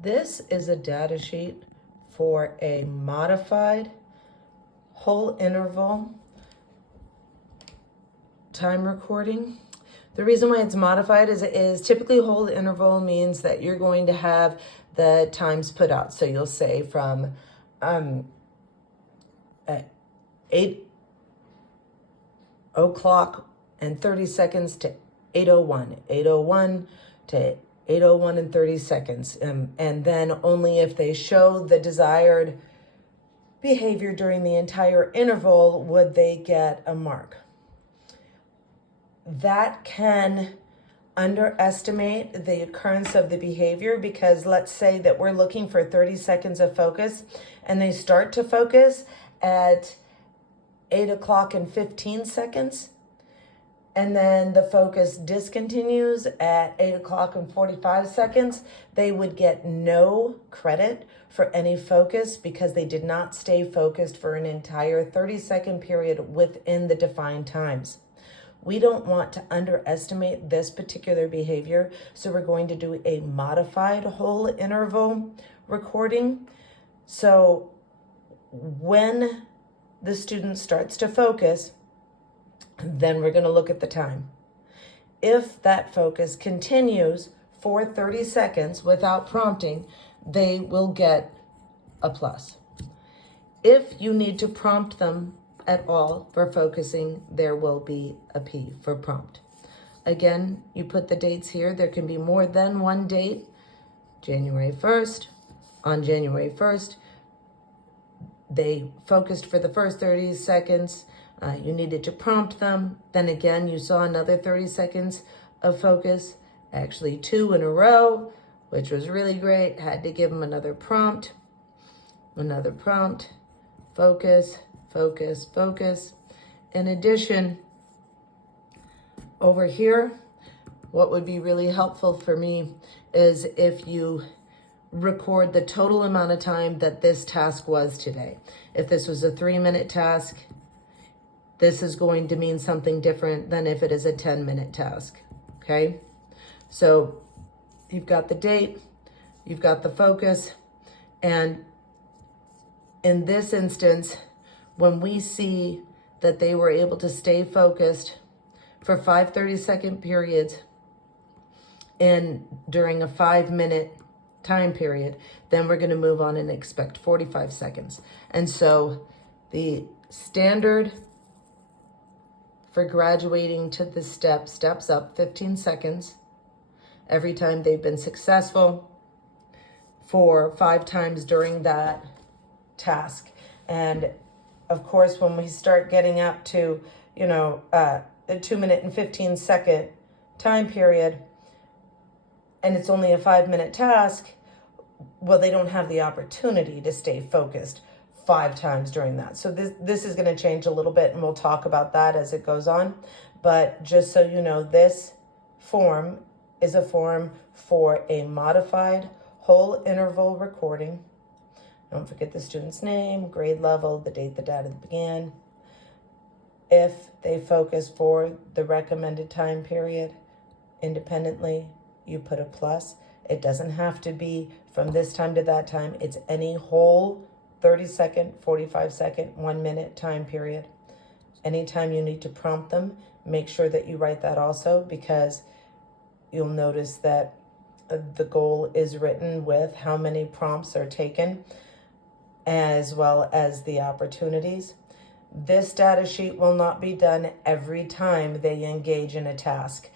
This is a data sheet for a modified whole interval time recording. The reason why it's modified is typically whole interval means that you're going to have the times put out. So you'll say from 8 o'clock and 30 seconds to 8:01, 8:01 to 8:01 and 30 seconds. And then only if they show the desired behavior during the entire interval would they get a mark. That can underestimate the occurrence of the behavior, because let's say that we're looking for 30 seconds of focus and they start to focus at 8 o'clock and 15 seconds. And then the focus discontinues at 8 o'clock and 45 seconds. They would get no credit for any focus because they did not stay focused for an entire 30-second period within the defined times. We don't want to underestimate this particular behavior, so we're going to do a modified whole interval recording. So when the student starts to focus, then we're going to look at the time. If that focus continues for 30 seconds without prompting, they will get a plus. If you need to prompt them at all for focusing, there will be a P for prompt. Again, you put the dates here. There can be more than one date. January 1st. On January 1st, they focused for the first 30 seconds. You needed to prompt them. Then again, you saw another 30 seconds of focus, actually 2 in a row, which was really great. Had to give them another prompt, focus, focus, focus. In addition, over here, what would be really helpful for me is if you record the total amount of time that this task was today. If this was a 3-minute task, this is going to mean something different than if it is a 10-minute task, okay? So you've got the date, you've got the focus, and in this instance, when we see that they were able to stay focused for 5 30-second periods during a 5-minute time period, then we're going to move on and expect 45 seconds. And so the standard for graduating to the steps up 15 seconds every time they've been successful for 5 times during that task. And of course, when we start getting up to, the 2-minute and 15-second time period, and it's only a 5-minute task, well, they don't have the opportunity to stay focused 5 times during that. So this is going to change a little bit, and we'll talk about that as it goes on. But just so you know, this form is a form for a modified whole interval recording. Don't forget the student's name, grade level, the date the data began. If they focus for the recommended time period independently, you put a plus. It doesn't have to be from this time to that time. It's any whole 30-second, 45-second, 1-minute time period. Anytime you need to prompt them, make sure that you write that also, because you'll notice that the goal is written with how many prompts are taken, as well as the opportunities. This data sheet will not be done every time they engage in a task.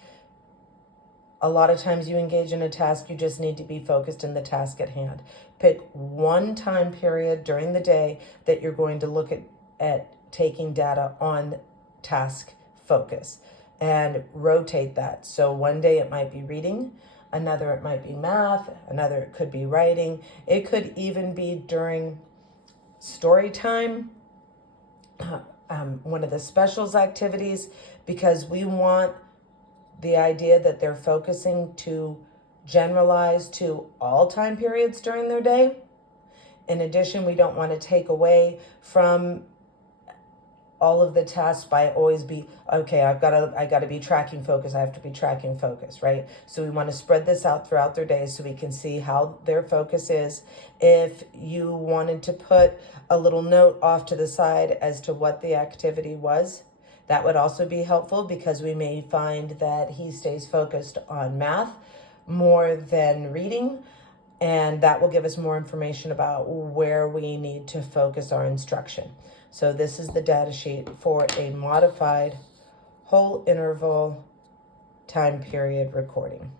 A lot of times you engage in a task, you just need to be focused in the task at hand. Pick one time period during the day that you're going to look at taking data on task focus, and rotate that. So one day it might be reading, another it might be math, another it could be writing. It could even be during story time, one of the specials activities, because we want the idea that they're focusing to generalize to all time periods during their day. In addition, we don't want to take away from all of the tasks by always be, okay, I gotta be tracking focus. I have to be tracking focus, right? So we want to spread this out throughout their day so we can see how their focus is. If you wanted to put a little note off to the side as to what the activity was, that would also be helpful, because we may find that he stays focused on math more than reading, and that will give us more information about where we need to focus our instruction. So this is the data sheet for a modified whole interval time period recording.